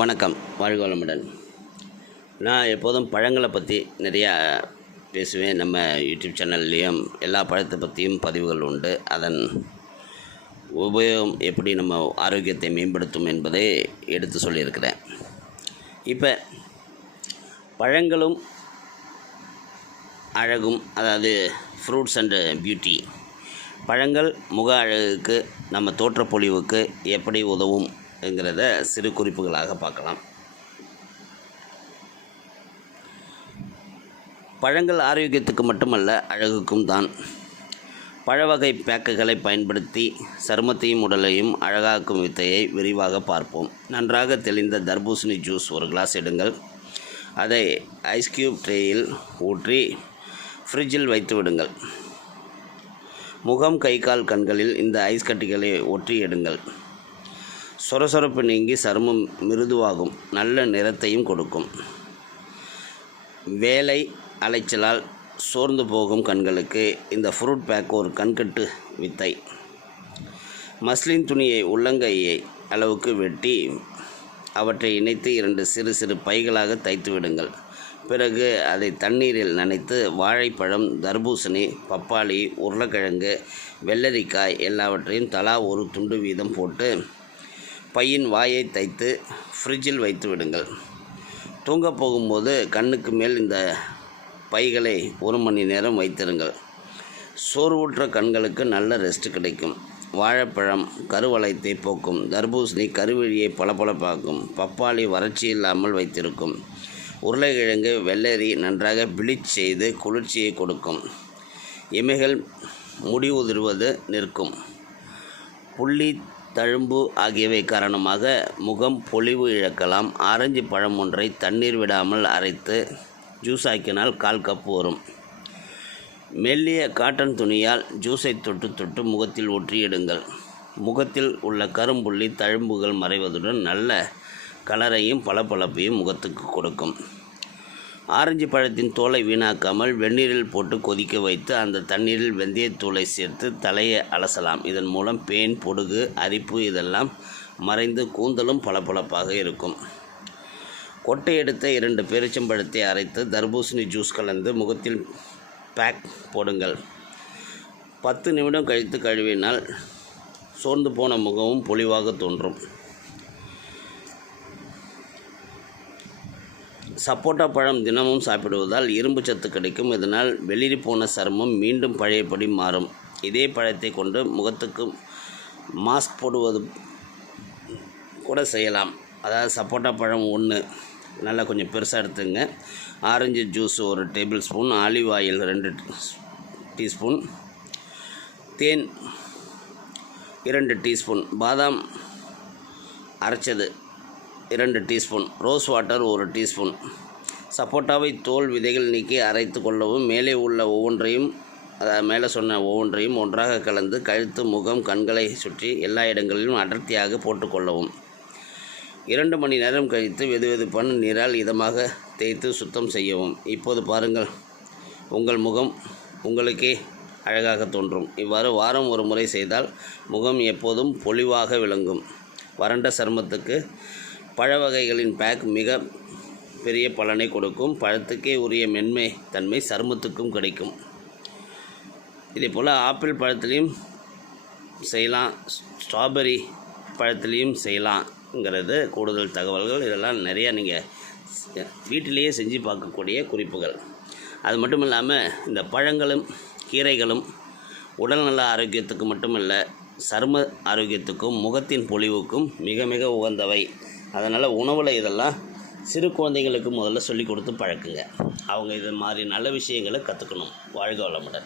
வணக்கம். வாழ்க வளமுடன் நான் எப்போதும் பழங்களை பற்றி நிறையா பேசுவேன். நம்ம யூடியூப் சேனல்லையும் எல்லா பழத்தை பற்றியும் பதிவுகள் உண்டு. அதன் உபயோகம் எப்படி நம்ம ஆரோக்கியத்தை மேம்படுத்தும் என்பதை எடுத்து சொல்லியிருக்கிறேன். இப்போ பழங்களும் அழகும் அதாவது ஃப்ரூட்ஸ் அண்டு பியூட்டி பழங்கள் முக அழகுக்கு நம்ம தோற்றப்பொழிவுக்கு எப்படி உதவும் என்கிறத சிறு குறிப்புகளாக பார்க்கலாம். பழங்கள் ஆரோக்கியத்துக்கு மட்டுமல்ல அழகுக்கும் தான். பழவகை பேக்குகளை பயன்படுத்தி சருமத்தையும் உடலையும் அழகாக்கும் வித்தையை விரிவாக பார்ப்போம். நன்றாக தெளிந்த தர்பூசணி ஜூஸ் ஒரு கிளாஸ் எடுங்கள். அதை ஐஸ் கியூப் ட்ரேயில் ஊற்றி ஃப்ரிட்ஜில் வைத்து விடுங்கள். முகம் கை கால் கண்களில் இந்த ஐஸ் கட்டிகளை ஒற்றி எடுங்கள். சொரசொரப்பு நீங்கி சருமம் மிருதுவாகும். நல்ல நிறத்தையும் கொடுக்கும். வேலை அலைச்சலால் சோர்ந்து போகும் கண்களுக்கு இந்த ஃப்ரூட் பேக் ஒரு கண்கட்டு வித்தை. மஸ்லின் துணியை உள்ளங்கையை அளவுக்கு வெட்டி அவற்றை இணைத்து இரண்டு சிறு சிறு பைகளாக தைத்து விடுங்கள். பிறகு அதை தண்ணீரில் நனைத்து வாழைப்பழம் தர்பூசணி பப்பாளி உருளைக்கிழங்கு வெள்ளரிக்காய் எல்லாவற்றையும் தலா ஒரு துண்டு வீதம் போட்டு பையின் வாயை தைத்து ஃப்ரிட்ஜில் வைத்து விடுங்கள். தூங்க போகும்போது கண்ணுக்கு மேல் இந்த பைகளை ஒரு மணி நேரம் வைத்திருங்கள். சோர்வுற்ற கண்களுக்கு நல்ல ரெஸ்ட் கிடைக்கும். வாழைப்பழம் கருவளையத்தை போக்கும். தர்பூசணி கருவழியை பளபளப்பாக்கும். பப்பாளி வறட்சி இல்லாமல் வைத்திருக்கும். உருளைக்கிழங்கு வெள்ளரி நன்றாக பிளிச் செய்து குளிர்ச்சியை கொடுக்கும். இமைகள் முடி உதிர்வது நிற்கும். புள்ளி தழும்பு ஆகியவை காரணமாக முகம் பொலிவு இழக்கலாம். ஆரஞ்சு பழம் ஒன்றை தண்ணீர் விடாமல் அரைத்து ஜூஸ் ஆக்கினால் கால் கப் வரும். மெல்லிய காட்டன் துணியால் ஜூஸை தொட்டு தொட்டு முகத்தில் ஒற்றியிடுங்கள் முகத்தில் உள்ள கரும்புள்ளி தழும்புகள் மறைவதுடன் நல்ல கலரையும் பளபளப்பையும் முகத்துக்கு கொடுக்கும். ஆரஞ்சு பழத்தின் தோலை வீணாக்காமல் வெந்நீரில் போட்டு கொதிக்க வைத்து அந்த தண்ணீரில் வெந்தயத்தூளை சேர்த்து தலையை அலசலாம். இதன் மூலம் பேன் பொடுகு அரிப்பு இதெல்லாம் மறைந்து கூந்தலும் பளபளப்பாக இருக்கும். கொட்டை எடுத்த இரண்டு பேரிச்சம்பழத்தை அரைத்து தர்பூசணி ஜூஸ் கலந்து முகத்தில் பேக் போடுங்கள். பத்து நிமிடம் கழித்து கழுவினால் சோர்ந்து போன முகமும் பொலிவாக தோன்றும். சப்போட்டா பழம் தினமும் சாப்பிடுவதால் இரும்பு சத்து கிடைக்கும். இதனால் வெளிரி போன சருமம் மீண்டும் பழையபடி மாறும். இதே பழத்தை கொண்டு முகத்துக்கு மாஸ்க் போடுவது கூட செய்யலாம். அதாவது சப்போட்டா பழம் ஒன்று நல்லா கொஞ்சம் பெருசாக எடுத்துங்க. ஆரஞ்சு ஜூஸ் ஒரு டேபிள் ஸ்பூன் ஆலிவ் ஆயில் ரெண்டு டீஸ்பூன் தேன் இரண்டு டீஸ்பூன் பாதாம் அரைச்சது இரண்டு டீஸ்பூன். ரோஸ் வாட்டர் ஒரு டீஸ்பூன். சப்போட்டாவை தோல் விதைகள் நீக்கி அரைத்து கொள்ளவும் மேலே உள்ள ஒவ்வொன்றையும் அதாவது மேலே சொன்ன ஒவ்வொன்றையும் ஒன்றாக கலந்து கழுத்து முகம் கண்களை சுற்றி எல்லா இடங்களிலும் அடர்த்தியாக போட்டுக்கொள்ளவும் இரண்டு மணி நேரம் கழித்து வெதுவெதுப்பான நீரால் இதமாக தேய்த்து சுத்தம் செய்யவும். இப்போது பாருங்கள் உங்கள் முகம் உங்களுக்கே அழகாக தோன்றும். இவ்வாறு வாரம் ஒரு முறை செய்தால் முகம் எப்போதும் பொலிவாக விளங்கும். வறண்ட சருமத்துக்கு பழ வகைகளின் பேக் மிக பெரிய பலனை கொடுக்கும். பழத்துக்கே உரிய மென்மை தன்மை சருமத்துக்கும் கிடைக்கும். இதே போல் ஆப்பிள் பழத்துலேயும் செய்யலாம். ஸ்ட்ராபெரி பழத்துலேயும் செய்யலாங்கிறது கூடுதல் தகவல்கள். இதெல்லாம் நிறையா நீங்கள் வீட்டிலேயே செஞ்சு பார்க்கக்கூடிய குறிப்புகள். அது மட்டும் இல்லாமல் இந்த பழங்களும் கீரைகளும் உடல்நல ஆரோக்கியத்துக்கு மட்டுமல்ல சரும ஆரோக்கியத்துக்கும் முகத்தின் பொலிவுக்கும் மிக மிக உகந்தவை அதனால் உணவில் இதெல்லாம் சிறு குழந்தைங்களுக்கு முதல்ல சொல்லி கொடுத்து பழக்குங்க. அவங்க இது மாதிரி நல்ல விஷயங்களை கற்றுக்கணும் வாழ்க வளமுடன்.